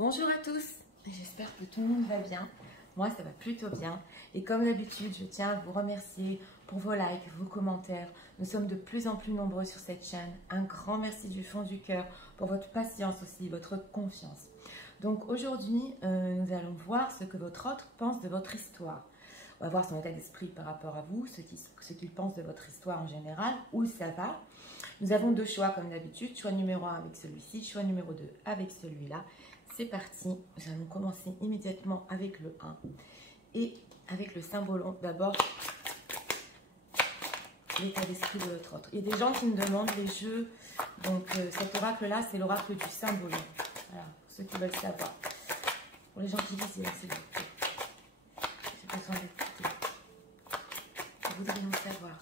Bonjour à tous, j'espère que tout le monde va bien. Moi, ça va plutôt bien. Et comme d'habitude, je tiens à vous remercier pour vos likes, vos commentaires. Nous sommes de plus en plus nombreux sur cette chaîne. Un grand merci du fond du cœur pour votre patience aussi, votre confiance. Donc aujourd'hui, nous allons voir ce que votre autre pense de votre histoire. On va voir son état d'esprit par rapport à vous, ce qu'il pense de votre histoire en général, où ça va. Nous avons deux choix comme d'habitude, choix numéro 1 avec celui-ci, choix numéro 2 avec celui-là. C'est parti, nous allons commencer immédiatement avec le 1 et avec le symbole. D'abord, l'état d'esprit de votre autre. Il y a des gens qui me demandent les jeux, donc cet oracle-là, c'est l'oracle du symbole. Voilà, pour ceux qui veulent savoir. Pour les gens qui disent, c'est le j'ai besoin d'écouter. Vous voudriez savoir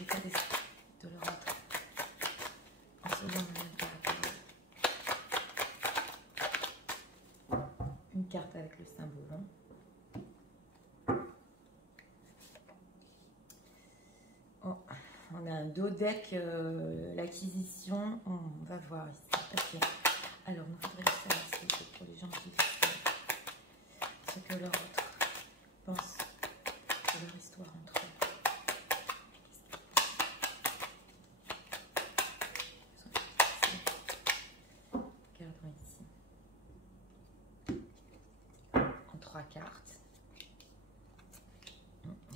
l'état d'esprit de leur autre en ce moment même par rapport à eux. Une carte avec le symbole. Oh, on a un dos deck, l'acquisition. On va voir ici. Ok. Alors, nous voudrions savoir si pour les gens qui disent ce que leur autre pense de leur histoire entre eux. Regardons ici. En 3 cartes.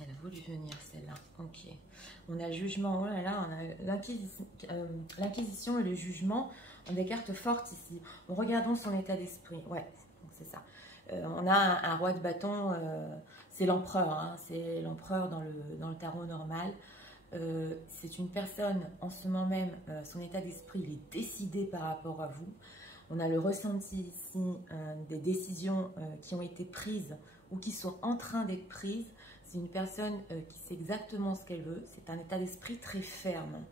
Elle a voulu venir celle-là. Ok. On a le jugement. Oh là là, on a l'inquisition et le jugement. On a des cartes fortes ici. Regardons son état d'esprit. Ouais, c'est ça. On a un roi de bâton. C'est l'empereur. Hein, c'est l'empereur dans le tarot normal. C'est une personne, en ce moment même, son état d'esprit, il est décidé par rapport à vous. On a le ressenti ici des décisions qui ont été prises ou qui sont en train d'être prises. C'est une personne qui sait exactement ce qu'elle veut. C'est un état d'esprit très ferme.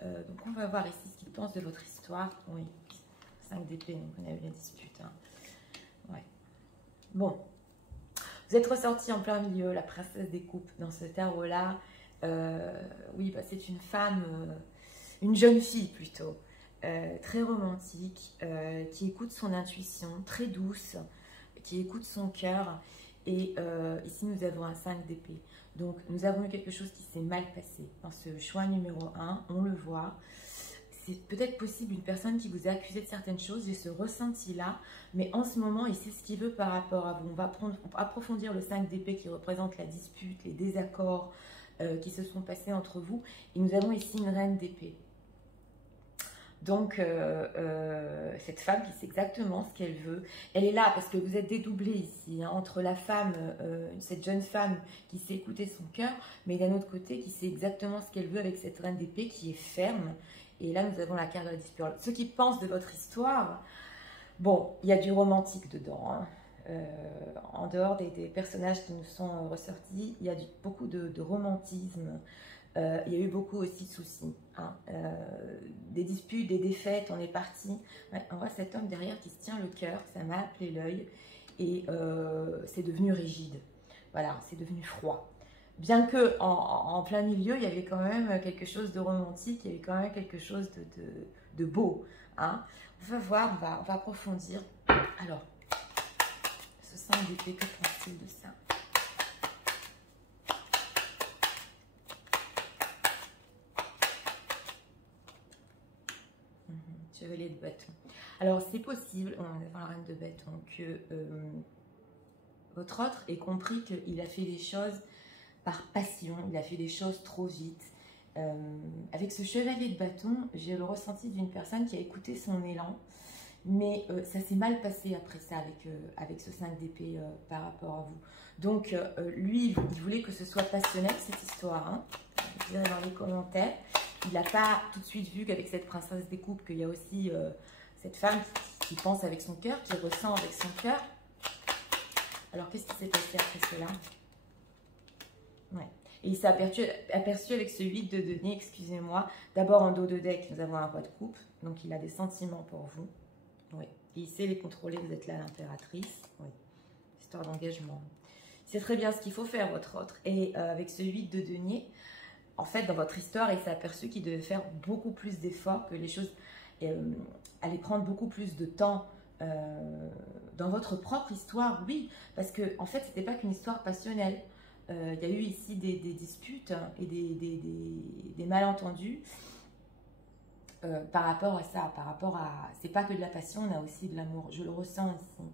Donc on va voir ici ce qu'il pense de votre histoire. Oui, 5 d'épée, donc on a eu la dispute. Hein. Ouais. Bon, vous êtes ressorti en plein milieu, la princesse des coupes dans ce tarot-là. Oui, bah, c'est une femme, une jeune fille plutôt. Très romantique, qui écoute son intuition, très douce, qui écoute son cœur. Et ici, nous avons un 5 d'épée. Donc, nous avons eu quelque chose qui s'est mal passé. Dans ce choix numéro 1, on le voit. C'est peut-être possible une personne qui vous a accusé de certaines choses. J'ai ce ressenti-là. Mais en ce moment, il sait ce qu'il veut par rapport à vous. On va approfondir le 5 d'épée qui représente la dispute, les désaccords qui se sont passés entre vous. Et nous avons ici une reine d'épée. Donc, cette femme qui sait exactement ce qu'elle veut, elle est là parce que vous êtes dédoublés ici, hein, entre la femme, cette jeune femme qui sait écouter son cœur, mais d'un autre côté qui sait exactement ce qu'elle veut avec cette reine d'épée qui est ferme. Et là, nous avons la carte de la dispute. Ceux qui pensent de votre histoire, bon, il y a du romantique dedans. Hein. En dehors des personnages qui nous sont ressortis, il y a beaucoup de romantisme. Il y a eu beaucoup aussi de soucis, hein. Des disputes, des défaites, on est parti. Ouais, on voit cet homme derrière qui se tient le cœur, ça m'a appelé l'œil et c'est devenu rigide. Voilà, c'est devenu froid. Bien que en plein milieu, il y avait quand même quelque chose de romantique, il y avait quand même quelque chose de beau. Hein. On va voir, on va approfondir. Alors, ce 5 d'épée, que pense-t-il de ça? Chevalier de bâton. Alors, c'est possible, on est dans la reine de bâton, que votre autre ait compris qu'il a fait des choses par passion, il a fait des choses trop vite. Avec ce chevalier de bâton, j'ai le ressenti d'une personne qui a écouté son élan, mais ça s'est mal passé après ça avec ce 5 d'épée par rapport à vous. Donc, lui, il voulait que ce soit passionnel, cette histoire. Hein. Vous direz dans les commentaires. Il n'a pas tout de suite vu qu'avec cette princesse des coupes, qu'il y a aussi cette femme qui pense avec son cœur, qui ressent avec son cœur. Alors, qu'est-ce qui s'est passé après cela? Ouais. Et il s'est aperçu avec ce 8 de denier, excusez-moi. D'abord, en dos de deck, nous avons un roi de coupe. Donc, il a des sentiments pour vous. Oui. Et il sait les contrôler. Vous êtes là, l'impératrice. Oui. Histoire d'engagement. C'est très bien ce qu'il faut faire, votre autre. Et avec ce 8 de denier, en fait, dans votre histoire, il s'est aperçu qu'il devait faire beaucoup plus d'efforts, que les choses allaient prendre beaucoup plus de temps dans votre propre histoire, oui, parce que en fait, c'était pas qu'une histoire passionnelle. Il y a eu ici des disputes et des malentendus par rapport à ça, par rapport à... C'est pas que de la passion, on a aussi de l'amour. Je le ressens ici.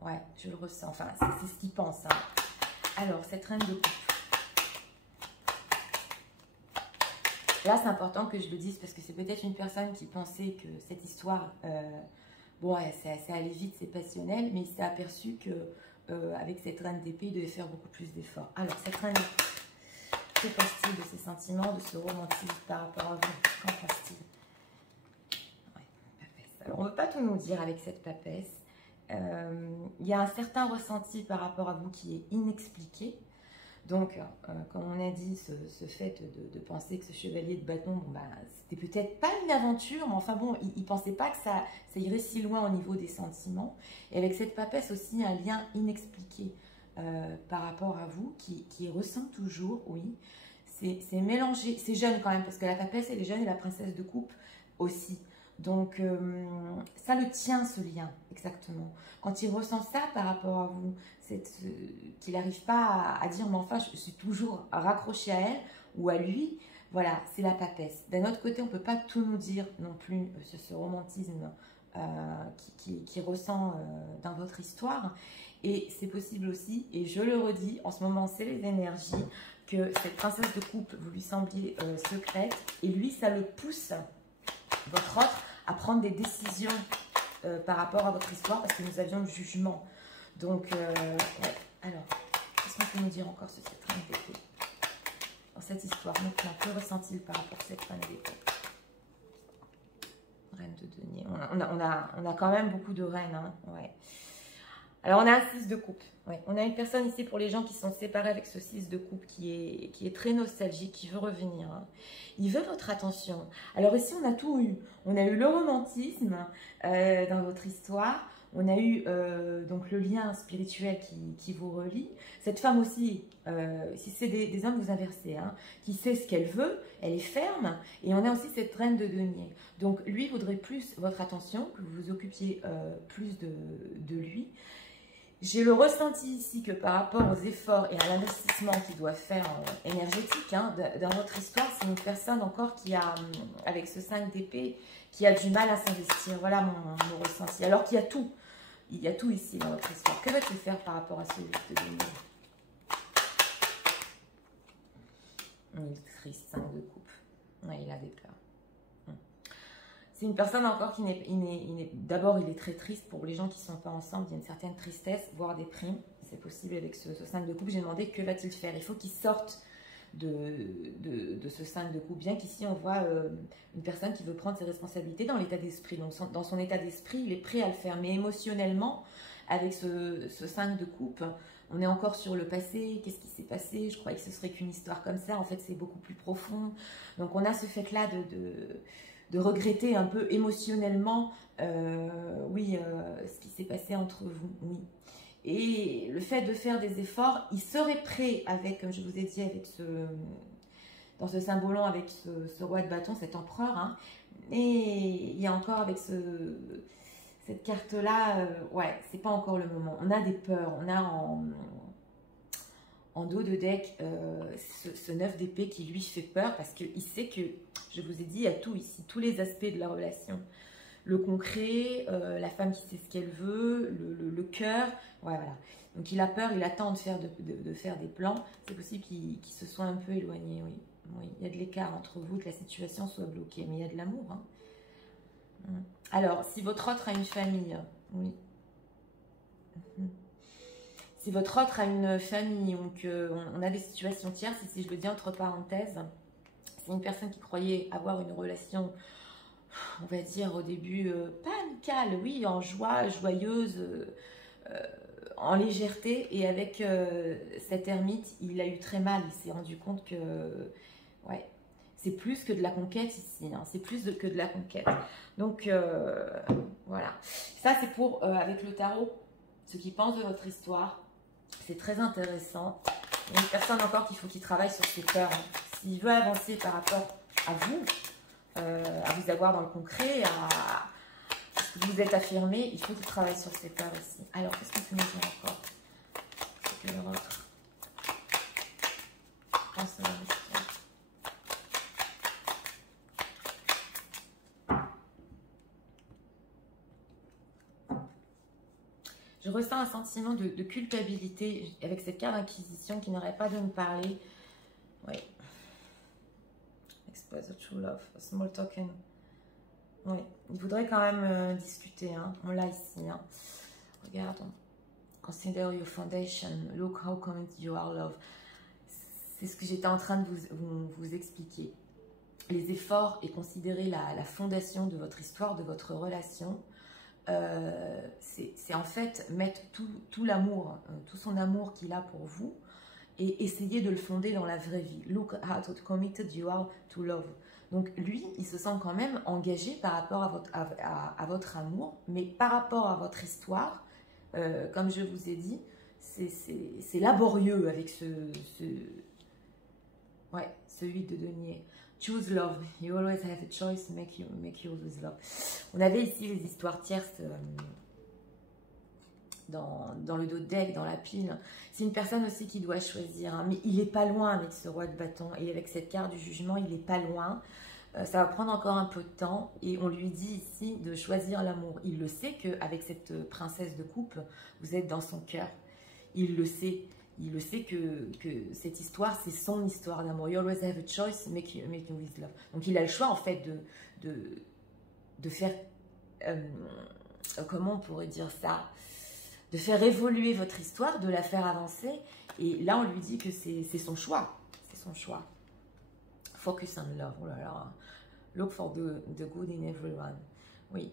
Ouais, je le ressens. Enfin, c'est ce qu'il pense. Hein. Alors, cette reine de coupe. Là, c'est important que je le dise parce que c'est peut-être une personne qui pensait que cette histoire, bon, ouais, c'est allé vite, c'est passionnel, mais il s'est aperçu que avec cette reine d'épée, il devait faire beaucoup plus d'efforts. Alors, cette reine d'épée, que pense-t-il de ses sentiments, de ce romantisme par rapport à vous? Qu'en pense-t-il? Ouais, papesse. Alors, on ne veut pas tout nous dire avec cette papesse. Il y a un certain ressenti par rapport à vous qui est inexpliqué. Donc, comme on a dit, ce fait de penser que ce chevalier de bâton, bon, bah, c'était peut-être pas une aventure, mais enfin bon, il ne pensait pas que ça irait si loin au niveau des sentiments. Et avec cette papesse aussi, un lien inexpliqué par rapport à vous, qui ressent toujours, oui. C'est mélangé, c'est jeune quand même, parce que la papesse, elle est jeune et la princesse de coupe aussi. Donc, ça le tient, ce lien, exactement. Quand il ressent ça par rapport à vous, qu'il n'arrive pas à dire, mais enfin, je suis toujours raccrochée à elle ou à lui, voilà, c'est la papesse. D'un autre côté, on ne peut pas tout nous dire non plus, ce romantisme qui ressent dans votre histoire. Et c'est possible aussi, et je le redis, en ce moment, c'est les énergies, que cette princesse de coupe, vous lui sembliez secrète, et lui, ça le pousse, votre autre, à prendre des décisions par rapport à votre histoire, parce que nous avions le jugement. Donc, ouais. Alors, qu'est-ce qu'on peut nous dire encore sur cette reine d'épée dans cette histoire? Maintenant, que ressent-il par rapport à cette reine d'épée? Reine de denier. On a quand même beaucoup de reines, hein, ouais. Alors, on a un 6 de coupe. Ouais. On a une personne ici pour les gens qui sont séparés avec ce 6 de coupe qui est très nostalgique, qui veut revenir. Hein. Il veut votre attention. Alors ici, on a tout eu. On a eu le romantisme dans votre histoire. On a eu donc le lien spirituel qui vous relie. Cette femme aussi, si c'est des hommes, vous inversez, hein, qui sait ce qu'elle veut, elle est ferme. Et on a aussi cette reine de denier. Donc lui voudrait plus votre attention, que vous vous occupiez plus de lui. J'ai le ressenti ici que par rapport aux efforts et à l'investissement qu'il doit faire énergétique, hein, dans votre histoire, c'est une personne encore qui a, avec ce 5 d'épée, qui a du mal à s'investir. Voilà mon ressenti. Alors qu'il y a tout. Il y a tout ici dans votre histoire. Que va-t-il faire par rapport à ce 8 de denier? Il est triste, 5 de coupe. Ouais, il avait peur. C'est une personne encore qui d'abord, il est très triste pour les gens qui ne sont pas ensemble. Il y a une certaine tristesse, voire déprime. C'est possible avec ce 5 de coupe. J'ai demandé que va-t-il faire. Il faut qu'il sorte de ce 5 de coupe. Bien qu'ici, on voit une personne qui veut prendre ses responsabilités dans l'état d'esprit. Donc, dans son état d'esprit, il est prêt à le faire. Mais émotionnellement, avec ce 5 de coupe, on est encore sur le passé. Qu'est-ce qui s'est passé? Je croyais que ce serait qu'une histoire comme ça. En fait, c'est beaucoup plus profond. Donc, on a ce fait-là de regretter un peu émotionnellement, oui, ce qui s'est passé entre vous, oui. Et le fait de faire des efforts, il serait prêt avec, comme je vous ai dit, avec dans ce symbolant, avec ce roi de bâton, cet empereur, hein, et il y a encore avec cette carte-là, ouais, c'est pas encore le moment. On a des peurs, on a en dos de deck ce 9 d'épée qui lui fait peur parce qu'il sait que, je vous ai dit, il y a tout ici, tous les aspects de la relation. Le concret, la femme qui sait ce qu'elle veut, le cœur, ouais, voilà. Donc il a peur, il attend de faire des plans. C'est possible qu'il se soit un peu éloigné, oui. Oui. Il y a de l'écart entre vous, que la situation soit bloquée, mais il y a de l'amour. Hein. Alors, si votre autre a une famille, oui. Si votre autre a une famille ou qu'on a des situations tierces, ici je le dis entre parenthèses, c'est une personne qui croyait avoir une relation, on va dire au début, pas amicale, oui, en joie, joyeuse, en légèreté. Et avec cet ermite, il a eu très mal. Il s'est rendu compte que, ouais, c'est plus que de la conquête ici, hein, c'est plus que de la conquête. Donc, voilà. Ça, c'est pour, avec le tarot, ce qu'il pense de votre histoire. C'est très intéressant. Il y a une personne encore qu'il faut qu'il travaille sur ses peurs. Hein. S'il veut avancer par rapport à vous avoir dans le concret, Vous êtes affirmé, il faut qu'il travaille sur ces peurs aussi. Alors, qu'est-ce qu'on peut nous dire encore? C'est que l'autre. Pense à l'histoire. Je ressens un sentiment de culpabilité avec cette carte d'inquisition qui n'aurait pas de me parler. Oui. Express the true love, a small token. Oui, il voudrait quand même discuter. Hein. On l'a ici. Hein. Regardons. Consider your foundation. Look how committed you are love. C'est ce que j'étais en train de vous expliquer. Les efforts et considérer la fondation de votre histoire, de votre relation. C'est en fait mettre tout l'amour, tout son amour qu'il a pour vous et essayer de le fonder dans la vraie vie. Look how committed you are to love. Donc lui, il se sent quand même engagé par rapport à votre amour, mais par rapport à votre histoire, comme je vous ai dit, c'est laborieux avec ce 8 de denier. Choose love. You always have a choice. Make yours with love. On avait ici les histoires tierces dans le dos de deck, dans la pile. C'est une personne aussi qui doit choisir. Hein, mais il n'est pas loin avec ce roi de bâton. Et avec cette carte du jugement, il n'est pas loin. Ça va prendre encore un peu de temps. Et on lui dit ici de choisir l'amour. Il le sait qu'avec cette princesse de coupe, vous êtes dans son cœur. Il le sait. Il le sait que cette histoire, c'est son histoire d'amour. You always have a choice, make you with love. Donc, il a le choix, en fait, de faire... comment on pourrait dire ça? De faire évoluer votre histoire, de la faire avancer. Et là, on lui dit que c'est son choix. C'est son choix. Focus on love. Oh là là. Look for the good in everyone. Oui.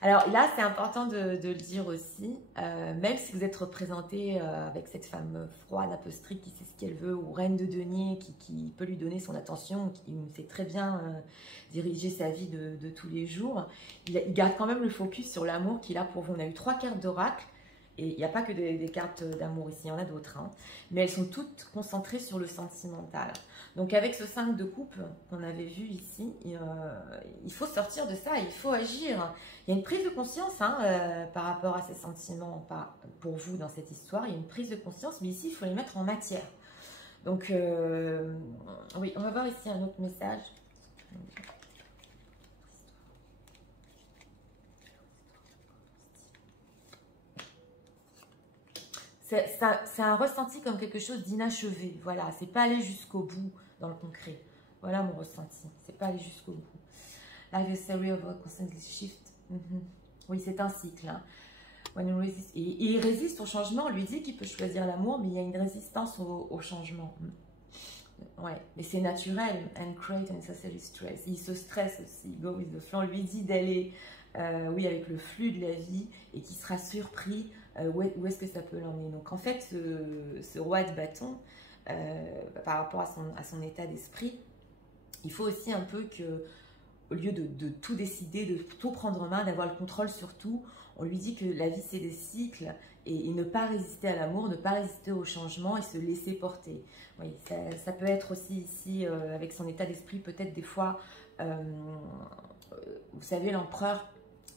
Alors là, c'est important de le dire aussi, même si vous êtes représenté avec cette femme froide, un peu stricte, qui sait ce qu'elle veut, ou reine de denier, qui peut lui donner son attention, qui sait très bien diriger sa vie de tous les jours, il garde quand même le focus sur l'amour qu'il a pour vous. On a eu 3 cartes d'oracle, et il n'y a pas que des cartes d'amour ici, il y en a d'autres, hein, mais elles sont toutes concentrées sur le sentimental. Donc avec ce 5 de coupe qu'on avait vu ici, il faut sortir de ça, il faut agir. Il y a une prise de conscience par rapport à ces sentiments, pas pour vous dans cette histoire, il y a une prise de conscience, mais ici il faut les mettre en matière. Donc oui, on va voir ici un autre message. C'est un ressenti comme quelque chose d'inachevé. Voilà, c'est pas aller jusqu'au bout dans le concret. Voilà mon ressenti. C'est pas aller jusqu'au bout. Like a series of constantly shift. Oui, c'est un cycle. Hein. Et il résiste au changement. On lui dit qu'il peut choisir l'amour, mais il y a une résistance au changement. Ouais, mais c'est naturel. And create unnecessary stress. Il se stresse aussi. Go with the flow. On lui dit d'aller, oui, avec le flux de la vie et qu'il sera surpris. Où est-ce que ça peut l'emmener? Donc en fait, ce roi de bâton, par rapport à son état d'esprit, il faut aussi un peu que, au lieu de tout décider, de tout prendre en main, d'avoir le contrôle sur tout, on lui dit que la vie c'est des cycles et ne pas résister à l'amour, ne pas résister au changement et se laisser porter. Oui, ça peut être aussi ici, avec son état d'esprit, peut-être des fois, vous savez, l'empereur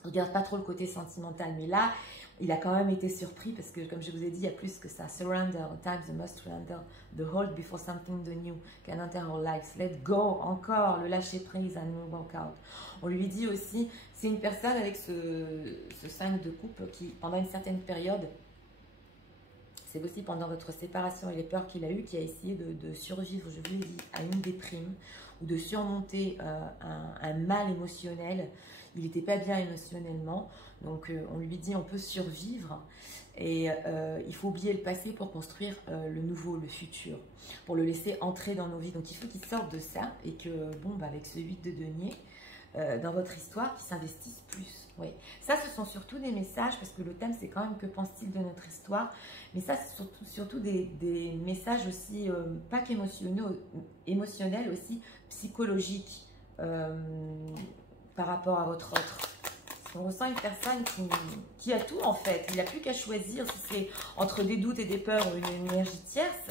ne regarde pas trop le côté sentimental, mais là, il a quand même été surpris parce que, comme je vous ai dit, il y a plus que ça. Surrender, times the must surrender, the hold before something new can enter our lives. Let go, encore, le lâcher prise and walk out. On lui dit aussi, c'est une personne avec ce 5 de coupe qui, pendant une certaine période, c'est aussi pendant votre séparation et les peurs qu'il a eues, qui a essayé de survivre, je vous l'ai dit, à une déprime ou de surmonter un mal émotionnel. Il n'était pas bien émotionnellement, donc on lui dit on peut survivre et il faut oublier le passé pour construire le nouveau, le futur, pour le laisser entrer dans nos vies. Donc il faut qu'il sorte de ça et que, bon, bah, avec ce 8 de denier, dans votre histoire, qu'il s'investisse plus. Oui. Ça, ce sont surtout des messages, parce que le thème, c'est quand même que pense-t-il de notre histoire, mais ça, c'est surtout des messages aussi, pas qu'émotionnels, aussi psychologiques, par rapport à votre autre. On ressent une personne qui a tout en fait. Il n'a plus qu'à choisir si c'est entre des doutes et des peurs ou une énergie tierce.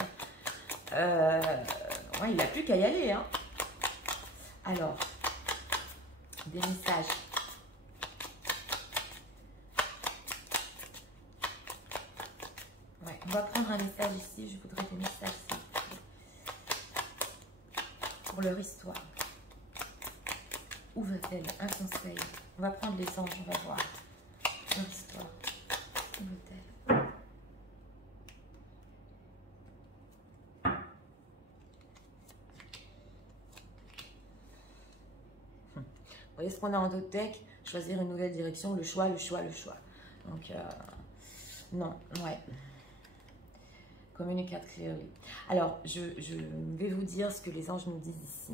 Ouais, il n'a plus qu'à y aller. Hein. Alors, des messages. va prendre un message ici. Je voudrais des messages ici. Pour leur histoire. Où va-t-elle? Un conseil. On va prendre les anges, on va voir. Leur histoire. Où va-t-elle? Vous voyez ce qu'on a en d'autres decks? Choisir une nouvelle direction, le choix, le choix, le choix. Donc, non, ouais. Communicate clearly. Alors, je vais vous dire ce que les anges nous disent ici.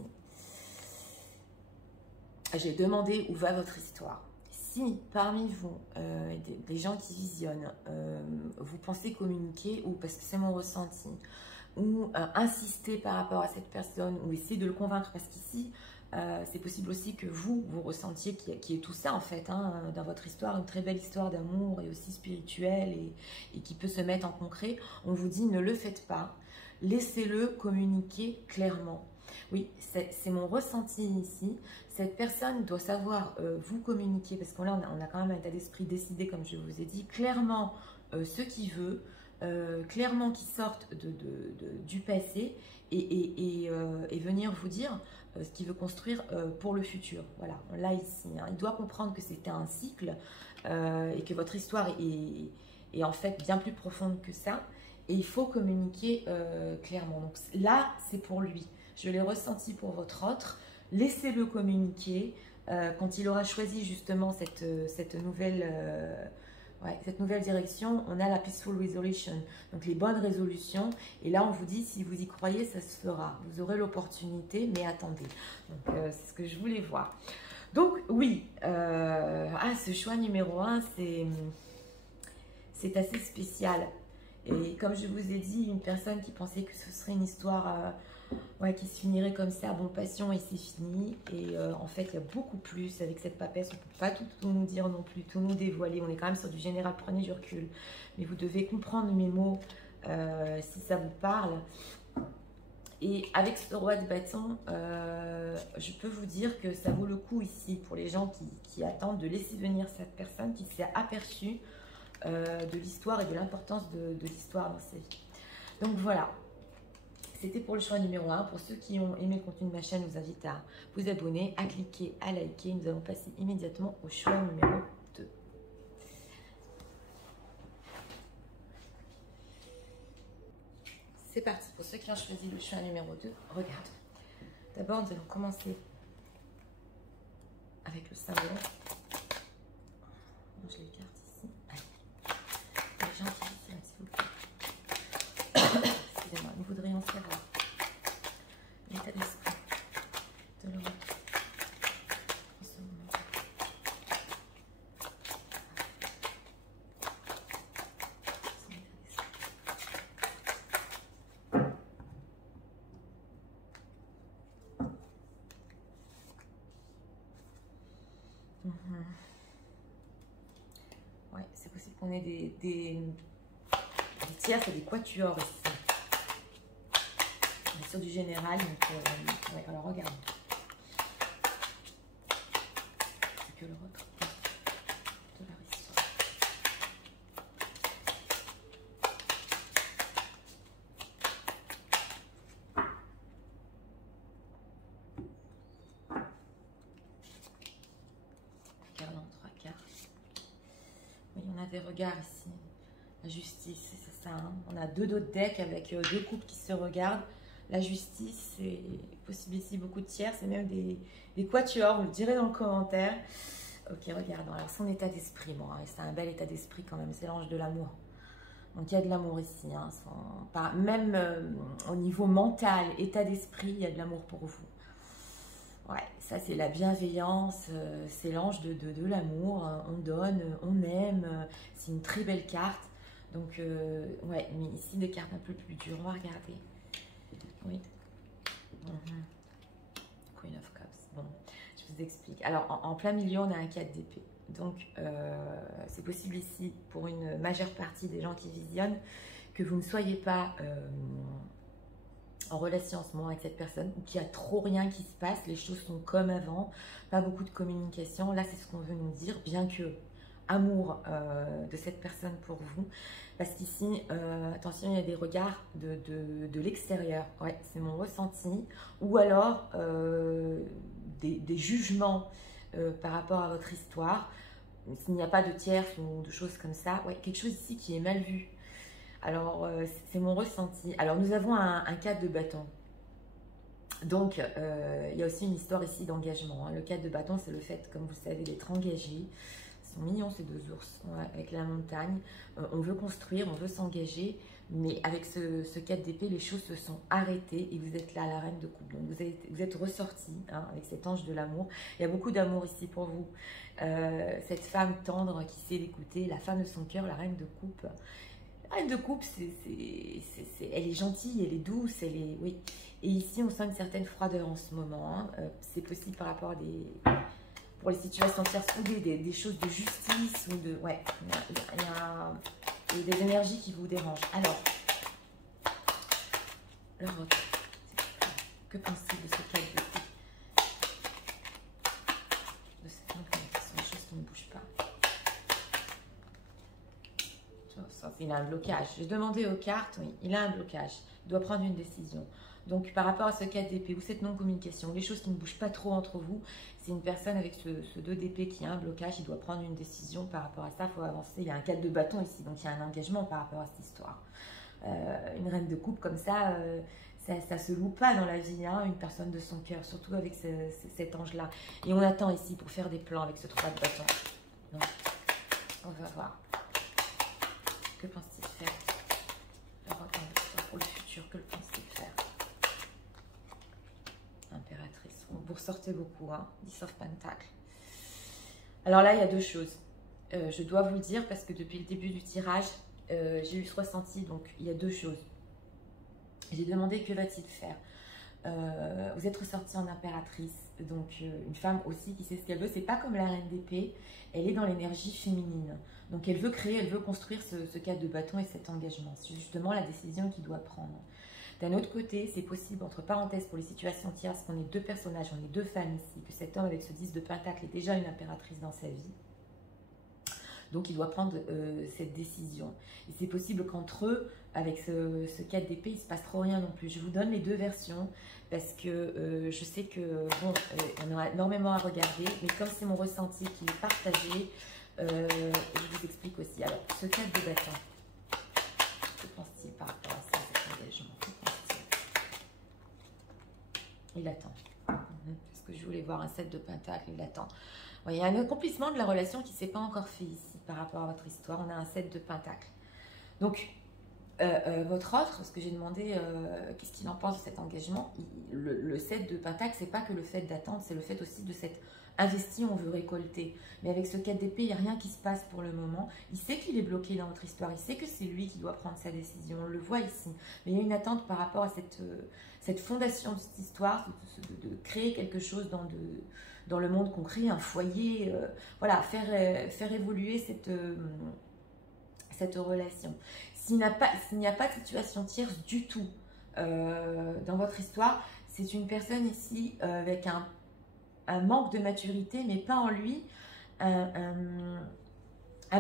J'ai demandé où va votre histoire. Si parmi vous, des gens qui visionnent, vous pensez communiquer, ou parce que c'est mon ressenti, ou insister par rapport à cette personne, ou essayer de le convaincre, parce qu'ici, c'est possible aussi que vous ressentiez qu'il y ait tout ça en fait, hein, dans votre histoire, une très belle histoire d'amour et aussi spirituelle et qui peut se mettre en concret. On vous dit ne le faites pas, laissez-le communiquer clairement. Oui, c'est mon ressenti ici. Cette personne doit savoir vous communiquer, parce qu'on a quand même un état d'esprit décidé, comme je vous ai dit, clairement ce qu'il veut, clairement qui sortent du passé et venir vous dire ce qu'il veut construire pour le futur. Voilà, on l'a ici. Hein. Il doit comprendre que c'était un cycle et que votre histoire est en fait bien plus profonde que ça. Et il faut communiquer clairement. Donc là, c'est pour lui. Je l'ai ressenti pour votre autre. Laissez-le communiquer. Quand il aura choisi justement cette nouvelle direction, on a la Peaceful Resolution, donc les bonnes résolutions. Et là, on vous dit, si vous y croyez, ça se fera. Vous aurez l'opportunité, mais attendez. Donc, c'est ce que je voulais voir. Donc, oui, ce choix numéro 1, c'est assez spécial. Et comme je vous ai dit, une personne qui pensait que ce serait une histoire qui se finirait comme ça, bon, passion, et c'est fini. Et en fait, il y a beaucoup plus avec cette papesse. On ne peut pas tout nous dire non plus, tout nous dévoiler. On est quand même sur du général, prenez du recul. Mais vous devez comprendre mes mots si ça vous parle. Et avec ce roi de bâton, je peux vous dire que ça vaut le coup ici pour les gens qui attendent de laisser venir cette personne qui s'est aperçue de l'histoire et de l'importance de l'histoire dans sa vie. Donc voilà. C'était pour le choix numéro 1. Pour ceux qui ont aimé le contenu de ma chaîne, je vous invite à vous abonner, à cliquer, à liker. Nous allons passer immédiatement au choix numéro 2. C'est parti. Pour ceux qui ont choisi le choix numéro 2, regardez. D'abord, nous allons commencer avec le symbole. Je l'écarte ici. Allez. Les gens qui disent, s'il vous plaît. Excusez-moi, nous voudrions savoir l'état d'esprit de l'Europe en ce moment. Son état d'esprit. Ouais, c'est possible qu'on ait des tiers et des quatuors ici. Sur du général, donc ouais, alors regarde. C'est que le retrait de leur histoire. Regarde en 3 quarts. Oui, on a des regards ici. La justice, c'est ça. Hein. On a deux autres decks avec deux couples qui se regardent. La justice, c'est possible ici beaucoup de tiers, c'est même des quatuors, vous le direz dans le commentaire. Ok, regardons, alors son état d'esprit, bon, c'est un bel état d'esprit quand même, c'est l'ange de l'amour. Donc il y a de l'amour ici, hein, même au niveau mental, état d'esprit, il y a de l'amour pour vous. Ouais, ça c'est la bienveillance, c'est l'ange de l'amour, on donne, on aime, c'est une très belle carte. Donc, ouais, mais ici des cartes un peu plus dures, on va regarder. Oui. Queen of Cups. Bon, je vous explique. Alors, en plein milieu, on a un 4 d'épée. Donc, c'est possible ici, pour une majeure partie des gens qui visionnent, que vous ne soyez pas en relation en ce moment avec cette personne, ou qu'il n'y a trop rien qui se passe, les choses sont comme avant, pas beaucoup de communication. Là, c'est ce qu'on veut nous dire, bien que amour de cette personne pour vous. Parce qu'ici, attention, il y a des regards de l'extérieur. Ouais, c'est mon ressenti. Ou alors des jugements par rapport à votre histoire. S'il n'y a pas de tierce ou de choses comme ça. Ouais, quelque chose ici qui est mal vu. Alors, c'est mon ressenti. Alors, nous avons un cadre de bâton. Donc, il y a aussi une histoire ici d'engagement. Hein. Le cadre de bâton, c'est le fait, comme vous le savez, d'être engagé. Ils sont mignons ces deux ours, ouais, avec la montagne. On veut construire, on veut s'engager, mais avec ce cadre d'épée, les choses se sont arrêtées et vous êtes là, la reine de coupe. Donc vous êtes ressorti hein, avec cet ange de l'amour. Il y a beaucoup d'amour ici pour vous. Cette femme tendre qui sait l'écouter, la femme de son cœur, la reine de coupe. La reine de coupe, elle est gentille, elle est douce, elle est... Oui. Et ici, on sent une certaine froideur en ce moment. Hein. C'est possible par rapport à pour les situations tierces ou des choses de justice ou de... Ouais, il y a des énergies qui vous dérangent. Alors, le roc, que pense-t-il de ce cadre de coupe? De cette ce sont des choses qui ne bougent pas. Il a un blocage. J'ai demandé aux cartes, oui, il a un blocage. Il doit prendre une décision. Donc, par rapport à ce 4 d'épée ou cette non-communication, les choses qui ne bougent pas trop entre vous, c'est une personne avec ce 2 d'épée qui a un blocage, il doit prendre une décision par rapport à ça, il faut avancer. Il y a un 4 de bâton ici, donc il y a un engagement par rapport à cette histoire. Une reine de coupe comme ça, ça se loue pas dans la vie, hein, une personne de son cœur, surtout avec cet ange-là. Et on attend ici pour faire des plans avec ce 3 de bâton. Donc, on va voir. Que pense-t-il faire? Pour le futur, que pense-t-il faire? Impératrice. Vous ressortez beaucoup, hein? 10 of Pentacles. Alors là, il y a deux choses. Je dois vous le dire parce que depuis le début du tirage, j'ai eu ce ressenti. Donc, il y a deux choses. J'ai demandé que va-t-il faire. Vous êtes ressorti en impératrice. Donc, une femme aussi qui sait ce qu'elle veut. C'est pas comme la reine d'épée. Elle est dans l'énergie féminine. Donc, elle veut créer, elle veut construire ce cadre de bâton et cet engagement. C'est justement la décision qu'il doit prendre. D'un autre côté, c'est possible, entre parenthèses, pour les situations tierces, qu'on ait deux personnages, on est deux femmes ici, que cet homme avec ce 10 de Pentacle est déjà une impératrice dans sa vie. Donc, il doit prendre cette décision. Et c'est possible qu'entre eux, avec ce 4 d'épée, il ne se passe trop rien non plus. Je vous donne les deux versions parce que je sais que, bon, on aura énormément à regarder, mais comme c'est mon ressenti qui est partagé, je vous explique aussi. Alors, ce 4 de bâton, que pense-t-il par rapport à ça, cet engagement? Il attend. Parce que je voulais voir un 7 de Pentacle, il attend. Il y a un accomplissement de la relation qui ne s'est pas encore fait ici par rapport à votre histoire. On a un 7 de Pentacle. Donc, votre autre, parce que j'ai demandé qu'est-ce qu'il en pense de cet engagement, le 7 de Pentacle, c'est pas que le fait d'attendre, c'est le fait aussi de s'être investi, on veut récolter. Mais avec ce 4 d'épée, il n'y a rien qui se passe pour le moment. Il sait qu'il est bloqué dans votre histoire, il sait que c'est lui qui doit prendre sa décision, on le voit ici. Mais il y a une attente par rapport à cette fondation de cette histoire, de créer quelque chose dans le monde concret, un foyer, voilà, faire évoluer cette relation. S'il n'y a pas de situation tierce du tout dans votre histoire, c'est une personne ici avec un manque de maturité, mais pas en lui, un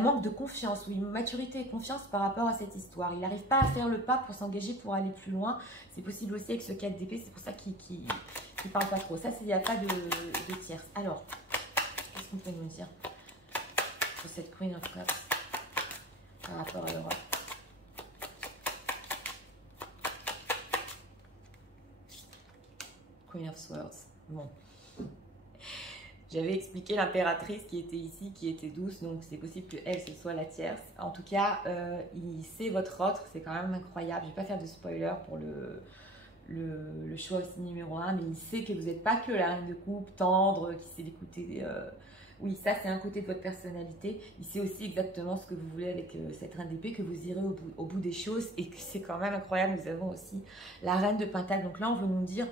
manque de confiance, oui, maturité et confiance par rapport à cette histoire. Il n'arrive pas à faire le pas pour s'engager, pour aller plus loin. C'est possible aussi avec ce 4 d'épée, c'est pour ça qu'il ne parle pas trop. Ça, il n'y a pas de tierce. Alors, qu'est-ce qu'on peut nous dire sur cette Queen of Cups par rapport à l'Europe? Queen of Swords. Bon. J'avais expliqué l'impératrice qui était ici, qui était douce, donc c'est possible qu'elle, ce soit la tierce. En tout cas, il sait votre autre, c'est quand même incroyable. Je ne vais pas faire de spoiler pour le choix aussi numéro 1, mais il sait que vous n'êtes pas que la reine de coupe, tendre, qui sait l'écouter. Oui, ça c'est un côté de votre personnalité. Il sait aussi exactement ce que vous voulez avec cette reine d'épée, que vous irez au bout des choses et que c'est quand même incroyable. Nous avons aussi la reine de Pentacle. Donc là, on veut nous dire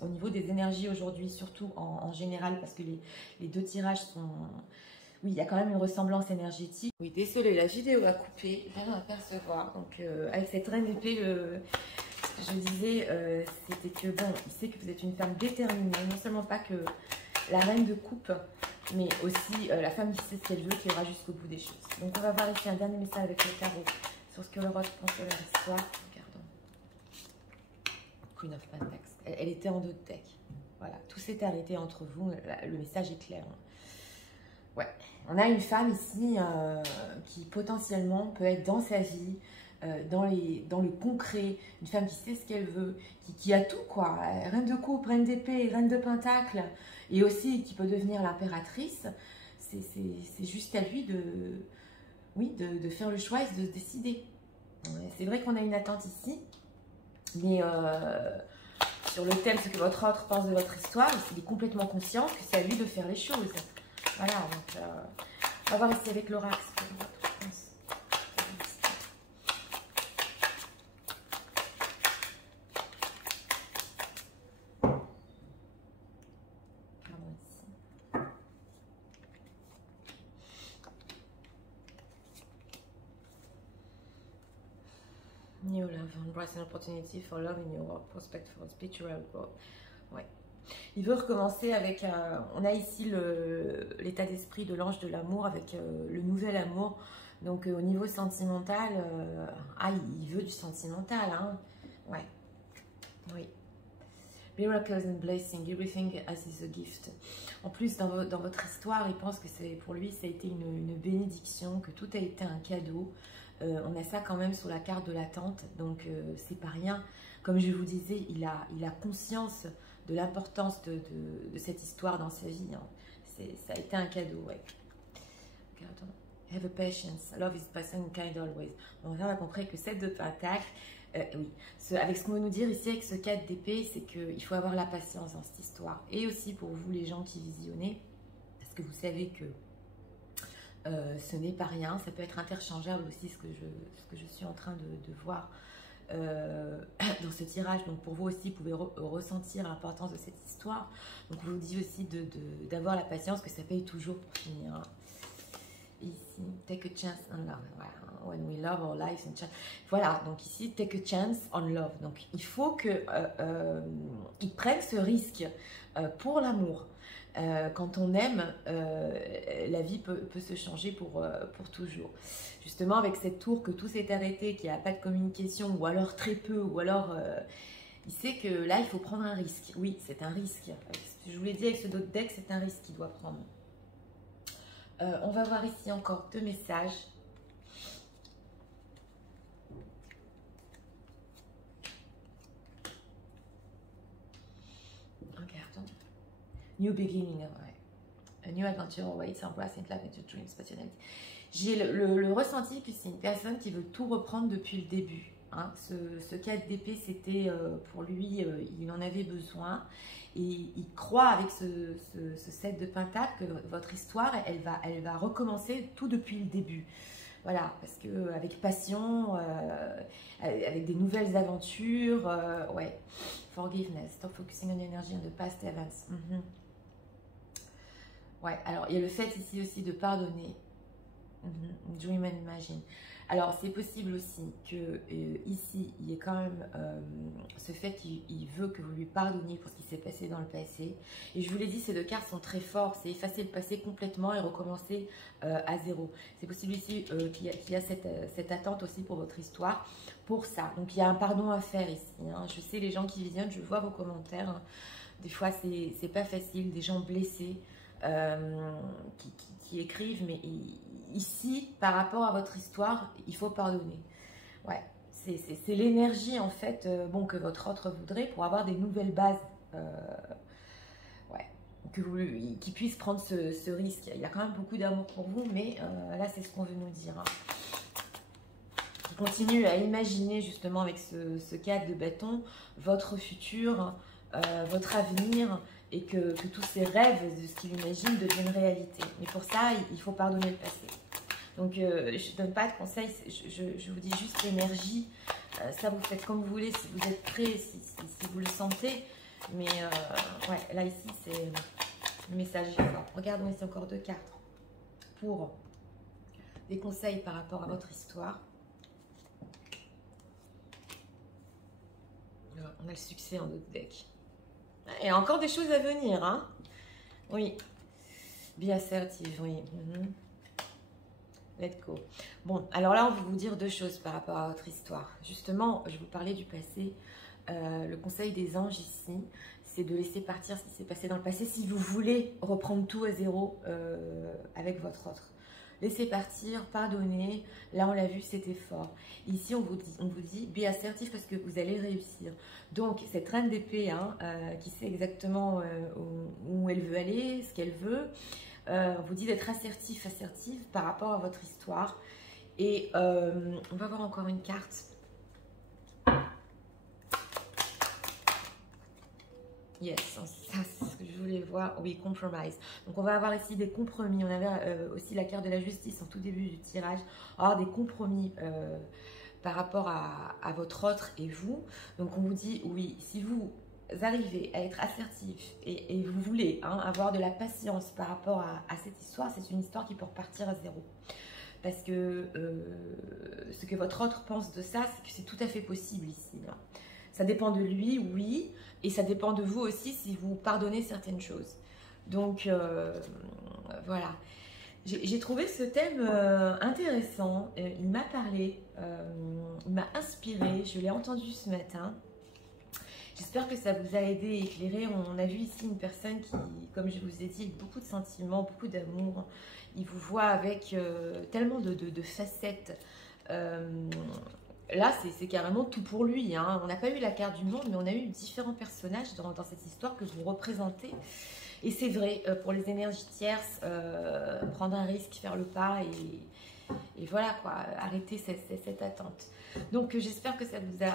au niveau des énergies aujourd'hui, surtout en général, parce que les deux tirages sont... Oui, il y a quand même une ressemblance énergétique. Oui, désolé, la vidéo a coupé, je viens d'apercevoir. Donc avec cette reine d'épée, ce que je disais, c'était que bon, il sait que vous êtes une femme déterminée, non seulement pas que la reine de coupe, mais aussi la femme qui sait ce qu'elle veut, qui ira jusqu'au bout des choses. Donc on va voir ici un dernier message avec le tarot sur ce que le rose pense de leur histoire. Regardons. Queen of Pentacles. Elle était en 2 decks. Voilà, tout s'est arrêté entre vous. Le message est clair. Ouais, on a une femme ici qui potentiellement peut être dans sa vie, dans le concret, une femme qui sait ce qu'elle veut, qui a tout quoi, reine de coupe, reine d'épée, reine de pentacle, et aussi qui peut devenir l'impératrice. C'est juste à lui de faire le choix et de se décider. C'est vrai qu'on a une attente ici, mais sur le thème, ce que votre autre pense de votre histoire, il est complètement conscient que c'est à lui de faire les choses. Voilà, donc on va voir ici avec l'oracle ce que votre pense. Pardon, ici. New love, embrace an opportunity for love in your work, prospect for spiritual growth. Ouais. Il veut recommencer avec, on a ici l'état d'esprit de l'ange de l'amour avec le nouvel amour. Donc au niveau sentimental, il veut du sentimental, hein. Ouais, oui. Miracles and blessing, everything as is a gift. En plus, dans votre histoire, il pense que pour lui, ça a été une bénédiction, que tout a été un cadeau. On a ça quand même sur la carte de l'attente, donc c'est pas rien. Comme je vous disais, il a conscience de l'importance de cette histoire dans sa vie. Hein. Ça a été un cadeau, ouais. Regardons. Have a patience. Love is patient and kind always. Donc, on a compris que 7 de pentacle, oui. Avec ce qu'on veut nous dire ici, avec ce 4 d'épée, c'est qu'il faut avoir la patience dans cette histoire. Et aussi pour vous, les gens qui visionnez, parce que vous savez que ce n'est pas rien. Ça peut être interchangeable aussi, ce que je suis en train de voir dans ce tirage. Donc pour vous aussi, vous pouvez ressentir l'importance de cette histoire. Donc on vous dit aussi d'avoir la patience, que ça paye toujours pour finir. Ici, take a chance on love. Voilà. When we love our lives and chance. Voilà, donc ici, take a chance on love. Donc il faut qu'ils prennent ce risque pour l'amour. Quand on aime, la vie peut se changer pour toujours. Justement, avec cette tour, que tout s'est arrêté, qu'il n'y a pas de communication, ou alors très peu, ou alors il sait que là, il faut prendre un risque. Oui, c'est un risque. Je vous l'ai dit avec ce d'autres deck, c'est un risque qu'il doit prendre. On va voir ici encore 2 messages. Regardons. New beginning, ouais. A new adventure awaits, embrace and live into dreams, passionate. J'ai le ressenti que c'est une personne qui veut tout reprendre depuis le début. Hein. Ce 4 d'épée, c'était pour lui, il en avait besoin. Et il croit avec ce 7 de pentacle que votre histoire, elle va recommencer tout depuis le début. Voilà, parce que avec passion, avec des nouvelles aventures, ouais. Forgiveness, stop focusing on energy and the past events. Ouais, alors il y a le fait ici aussi de pardonner. Dream and imagine. Alors c'est possible aussi que ici il y ait quand même ce fait qu'il veut que vous lui pardonniez pour ce qui s'est passé dans le passé. Et je vous l'ai dit, ces 2 cartes sont très fortes. C'est effacer le passé complètement et recommencer à zéro. C'est possible ici qu'il y a cette attente aussi pour votre histoire, pour ça. Donc il y a un pardon à faire ici. Hein. Je sais, les gens qui visionnent, je vois vos commentaires. Hein. Des fois c'est pas facile, des gens blessés qui écrivent, mais ici, par rapport à votre histoire, il faut pardonner. Ouais, c'est l'énergie en fait bon, que votre autre voudrait pour avoir des nouvelles bases. Ouais, qu'il puisse prendre ce risque. Il y a quand même beaucoup d'amour pour vous, mais là, c'est ce qu'on veut nous dire. Hein. Continue à imaginer justement avec ce cadre de bâton votre futur, votre avenir, et que tous ces rêves de ce qu'il imagine deviennent réalité. Mais pour ça, il faut pardonner le passé. Donc, je ne donne pas de conseils, je vous dis juste l'énergie. Ça, vous faites comme vous voulez, si vous êtes prêt, si vous le sentez. Mais ouais, là, ici, c'est le message est fort. Regardons ici encore 2 cartes pour des conseils par rapport à votre histoire. On a le succès en autre deck. Il y a encore des choses à venir, hein. Oui. Be assertive, oui. Let go. Bon, alors là, on va vous dire deux choses par rapport à votre histoire. Justement, je vous parlais du passé. Le conseil des anges ici, c'est de laisser partir ce qui s'est passé dans le passé si vous voulez reprendre tout à zéro avec votre autre. Laissez partir, pardonnez. Là, on l'a vu, c'était fort. Ici, on vous dit, be assertif parce que vous allez réussir. Donc, cette reine d'épée, hein, qui sait exactement où elle veut aller, ce qu'elle veut, on vous dit d'être assertif, assertive par rapport à votre histoire. Et on va voir encore une carte. Yes, ça c'est ce que je voulais voir. Oui, compromise. Donc on va avoir ici des compromis. On avait aussi la carte de la justice en tout début du tirage. Alors des compromis par rapport à votre autre et vous. Donc on vous dit, oui, si vous arrivez à être assertif et vous voulez avoir de la patience par rapport à cette histoire, c'est une histoire qui peut repartir à zéro. Parce que ce que votre autre pense de ça, c'est que c'est tout à fait possible ici. Ça dépend de lui, oui, et ça dépend de vous aussi si vous pardonnez certaines choses. Donc, voilà. J'ai trouvé ce thème intéressant. Il m'a parlé, il m'a inspiré. Je l'ai entendu ce matin. J'espère que ça vous a aidé et éclairé. On a vu ici une personne qui, comme je vous ai dit, a beaucoup de sentiments, beaucoup d'amour. Il vous voit avec tellement de facettes. Là, c'est carrément tout pour lui. Hein. On n'a pas eu la carte du monde, mais on a eu différents personnages dans cette histoire que vous représentez. Et c'est vrai, pour les énergies tierces, prendre un risque, faire le pas et voilà quoi, arrêter cette attente. Donc, j'espère que ça vous a,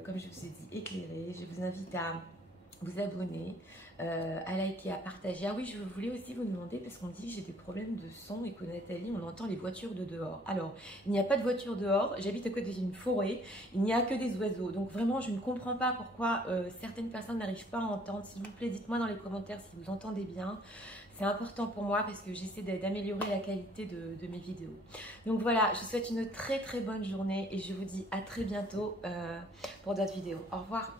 comme je vous ai dit, éclairé. Je vous invite à vous abonner, à liker, à partager. Ah oui, je voulais aussi vous demander, parce qu'on dit que j'ai des problèmes de son et que Nathalie, on entend les voitures de dehors. Alors, il n'y a pas de voiture dehors, j'habite à côté d'une forêt, il n'y a que des oiseaux. Donc vraiment, je ne comprends pas pourquoi certaines personnes n'arrivent pas à entendre. S'il vous plaît, dites-moi dans les commentaires si vous entendez bien. C'est important pour moi parce que j'essaie d'améliorer la qualité de mes vidéos. Donc voilà, je vous souhaite une très très bonne journée et je vous dis à très bientôt pour d'autres vidéos. Au revoir.